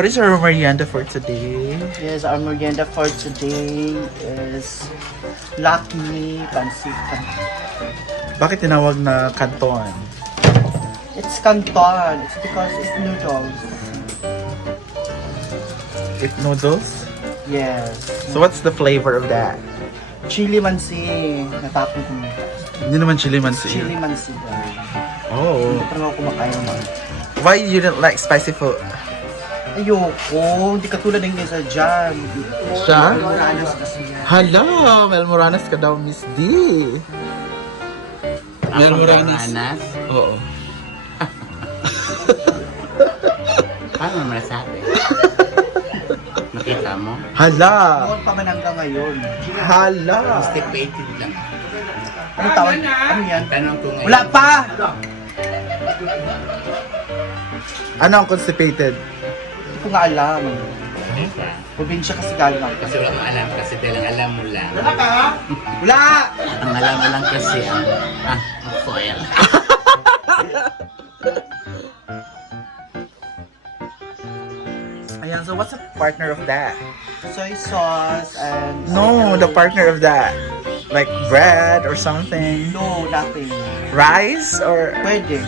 What is our merienda for today? Yes, our merienda for today is Lucky Pancit. Bakit tinawag na canton? It's canton. It's because it's noodles. With noodles? Yes. So what's the flavor of that? Chili mansi. Natapon ko nito. Hindi naman chili mansi. Chili mansi. Oh. Hindi pa naman ako kumakain naman. Why you didn't like spicy food? Ayoko. Hindi katulad ng isa dyan. Siya? Moranas kasi yan. Hala, Mel Moranas ka daw, Miss D. Mel Moranas? Oo. Paano mo masabi? Nakita mo? Hala! Noon pa man hanggang ngayon. Hala! Constipated lang. Ano tawag? Ano yan? Tanong ko ngayon. Wala pa! Ano ang constipated? Hindi ko nga alam. Probinsya kasi galing ako. Kasi wala kang alam kasi dahil ang alam mo lang. Wala! Ang alam mo lang kasi ang foil. Ayan, so what's the partner of that? Soy sauce and... No, the partner of that. Like bread or something? No, nothing. Rice? Or Pwede.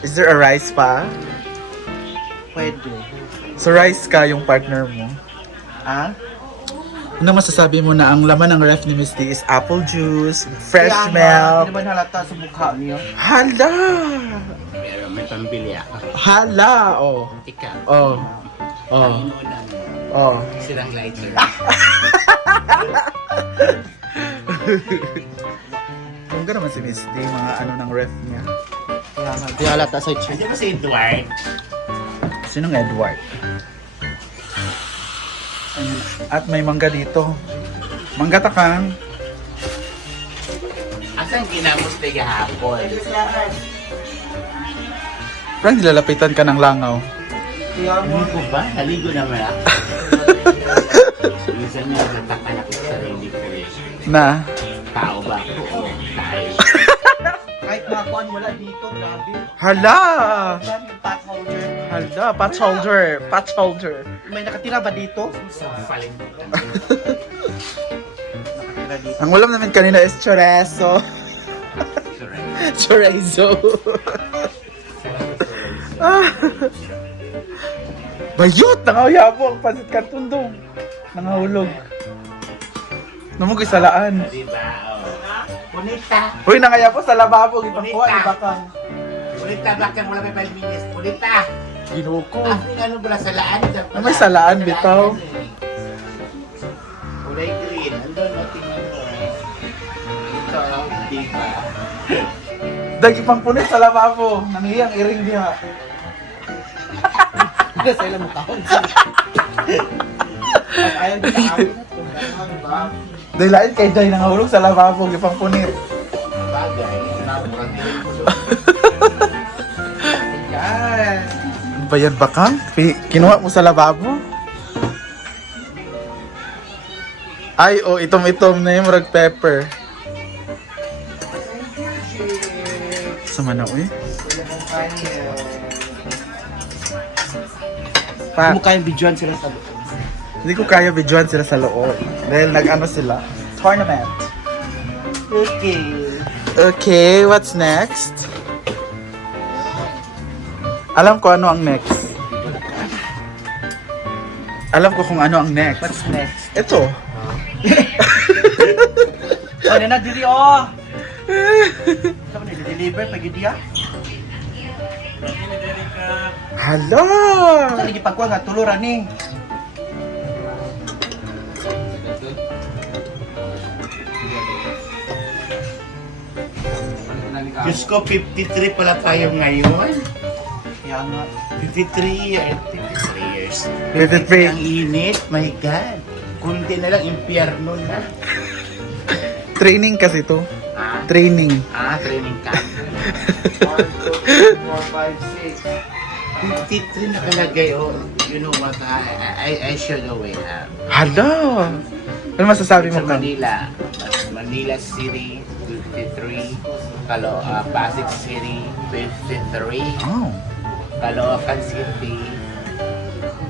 is there a rice pa? Pwede. So rice ka yung partner mo. Ah? Ano masasabi mo na ang laman ng ref ni Miss D is apple juice, fresh Kaya nga, milk? Hindi naman halata sa mukha niyo. Hala! Pero may pambili ako. Hala! Oh. Ikaw. Oh. Oh. Ang unang Oh. sirang lighter. Kung ka naman si Miss D, mga ano ng ref niya. Kaya nga, di halata sa chicken. Kasi mo si Edward. Sinong Edward? At may mangga dito. Mangga takang. Asan ginamos na gahapon? Parang nilalapitan ka ng langaw. Kaya nga, Hindi ko ba? Naligo naman ako. Minsan nga natakan ako sa sarili ko eh. Na? Tao ba ako o tayo? kahit makuan wala dito, grabe. Hala! Yan yung pot holder. Hala, patch holder. Patch holder. May nakatira ba dito? Sa palimutan. Nakatira dito. Ang ulam namin kanina is chorizo. Chorizo. Ah. Bayot! Nangayabo ang pansit kantundong. Nangahulog. Namugoy sa laan. Diba? Punita. Uy, nangayabo sa lababo. Ipangkuha ni Bakang. Punita bakang wala may palminis. Punita. Ginuko ko. Ano pala sa laan? Ah, may salaan, bitaw. Kulay green. Andun, no, tingnan mo. Ito, diba? Dagi pang punit sa lababo. Nanghiyang iring diha. Hindi sa ilang mukha. Ayaw din sa akin. Ba? Dahil lain kay Jai nangahulog sa lababo. Gipang punit. Bagay. Naburang din mo. Yan. Ano ba yan, Bakang? Kinuha mo sa lababo? Ay, oh, itom-itom na yung rag pepper. Sama na, uy. Pa, Mukha yung videoan sila sa loob. hindi ko kaya videoan sila sa loob. Dahil nag-ano sila. Tournament. Okay. Okay, what's next? Alam ko ano ang next. Alam ko kung ano ang next. What's next? Ito. Ano na, dili oh! Saan mo nag-deliver? Pag-idiya? Hala! Saan nagipagkuha nga? Tuluran eh. Diyos ko, 53 pala tayo ngayon. Kaya nga. 53 years. 53. Ang init, my God. Kundi na lang, impyerno na. Training kasi to. Ah, Training. training camp. 1, 2, 3, 4, 5, 53 nakalagay, oh. You know what, I should away have. Hala! Ano masasabi mo Sa ka? Manila, Manila City, 53. Pasig City, 53. Oh. Caloocan City,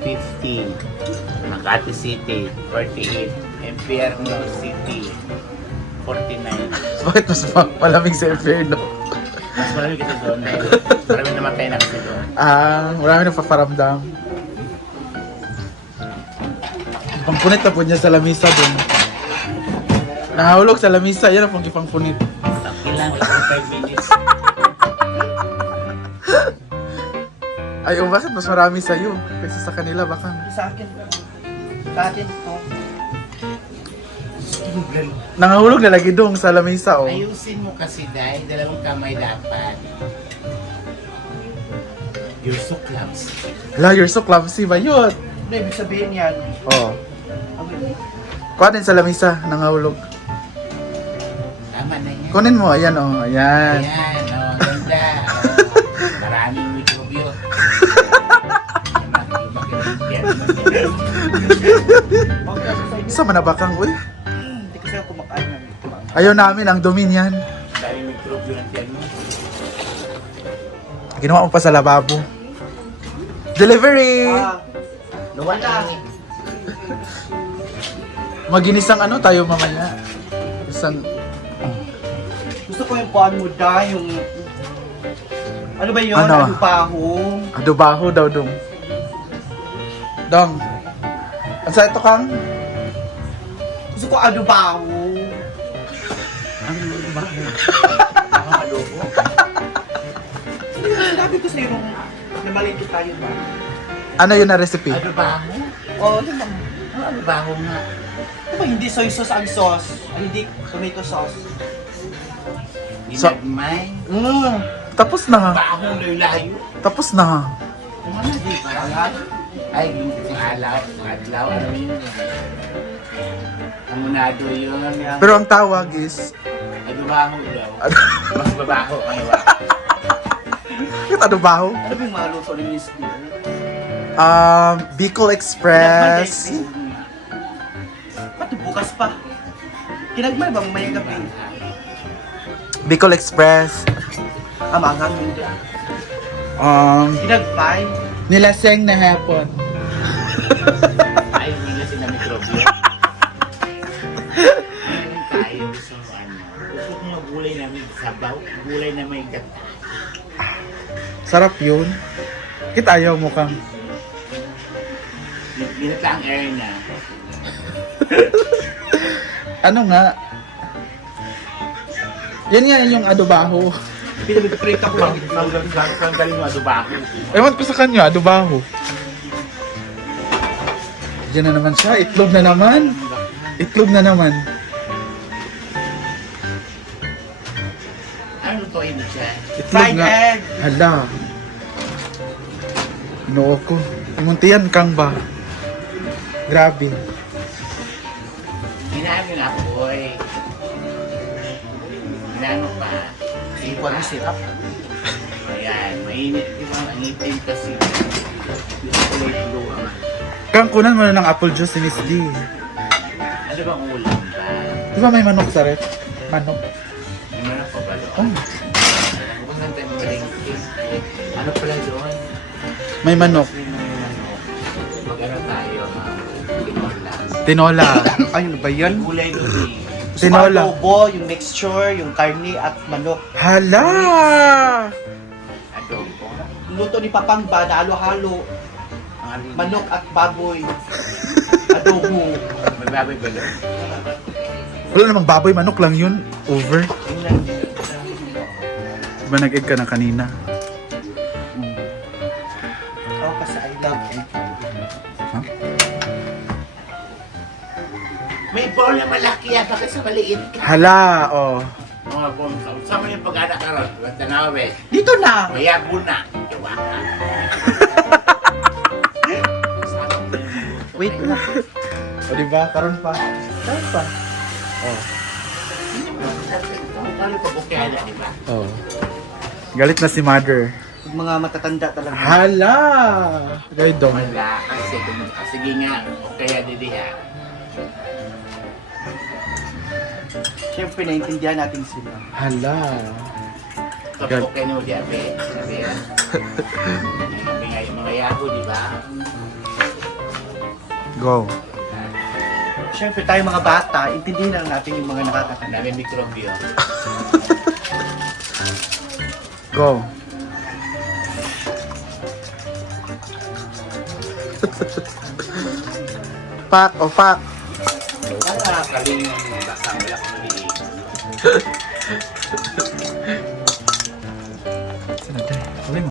50. Makati City, 48. Impierno City, 49. Bakit mas malamig sa Inferno? Mas marami kita doon dahil marami namatay na kasi doon. Marami nang paparamdam. Pangpunit na po niya sa lamisa dun. Nahulog sa lamisa, yan ang pang ipangpunit. Ilang 5 minutes. Ay, bakit mas marami sa'yo? Kaysa sa kanila, baka. Sa akin. Sa atin to. Nangahulog na lagi dong sa lamisa, oh. Ayusin mo kasi dahil dalawang kamay dapat. You're so clumsy. Hala, you're so clumsy ba yun? Ano ibig sabihin yan? Oo. Kuha din sa lamisa, nangahulog. Tama na yan. Kunin mo, ayan, oh. Ayan. Ayan, oh, ganda. Maraming mikrobyo. Sa manabakang, uy. Hindi kasi ako kumakain ng Ayaw namin ang dumi niyan. Dahil mikrobyo ng tiyan mo. Ginawa mo pa sa lababo. Delivery! Nawala. Maginisang ano tayo mamaya. Isang... Gusto ko yung puan mo da, yung... Ano ba yun? Ano? Adubaho. Adobaho daw dong. Dong. Ang sa ito kang? Gusto ko adubaho. Ano yung bahay? Ako malubo. Sinabi ko sa'yo nung namalito tayo ba? Ano yun na recipe? Ano ba ako? Oo, ano bang? Ano ba ako nga? Ano ba hindi soy sauce ang sauce? Ay, hindi tomato sauce. So- Ginagmay. Tapos na. Baahong layo. Tapos na. Ano di ba? Ay, yung alaw, adlaw, ano yun? Ang munado yun. Pero ang tawag is... Ano ba ako daw? Mas babaho kayo ba? Yung adobaho? Ano ba yung mga luto ni Miss Dear? Bicol Express. Pati bukas pa. Kinagmay ba mamayang gabi? Bicol Express. Amangang hindi. Kinagmay? Nilaseng na hapon. Ay, hindi kasi na mikrobyo. Tayo gusto mo ano. Gusto ko mga gulay na may sabaw, gulay na may gata. Sarap yun. Kit ayaw mo kang. Ginata ang air na. Ano nga? Yan nga yung adobaho. Pinag-print ako. Saan galing mo adobaho? Ewan ko sa kanya, adobaho. Diyan na naman siya. Itlog na naman. Itlog na naman. Ano to yun siya? Itlog Fried nga. egg. Hala. Inoo ko. Imuntiyan kang ba? Grabe. Ginano na ako, boy. Ginano pa. Iwan mo sirap. Ayan, mainit. Di ba? Ang itim kasi. Kulay blue ang Kang kunan mo na ng apple juice si Miss D. ano bang ulam ba? Di ba may manok sa ref? Manok. Hindi mo na pa ba doon? Oh, Kung saan tayo malingki? Ano pala doon? may manok. Mag-ano tayo, tinola. Tinola. Ay, ano ba yan? Gulay doon eh. Gusto ko Tinola. adobo, yung mixture, yung karne at manok. Hala! Adobo. Luto ni Papang ba na halo-halo. Ang alin. Manok at baboy. Adobo. May baboy ba doon? Wala namang baboy, manok lang yun. Over. Tingnan din. Diba nag-egg ka na kanina? Oh, kasi I love it. Huh? May bowl na malaki yan, bakit sa maliit ka? Hala, oh. Mga bowl, sama yung pag-anak ka ron. Tanawe. Dito na! Kaya buna. Diba ka? Wait lang. O diba, karon pa. Karon pa. Oh. Paano pa bukyan, di ba? Oh. Galit na si mother. Yung mga matatanda talaga. Hala! Guide dong. Wala. Kasi sige nga, okay didi ha. Siyempre, naiintindihan natin sila. Hala. Tapos okay mo di abe. Sabi yan. Sabi nga yung mga yago, di ba? Go. Siyempre tayo mga bata, intindihin lang natin yung mga Ang nakakatanda. dami mikrobyo. Go. Pak o pak. Para kaling yung basa, wala kang maliit.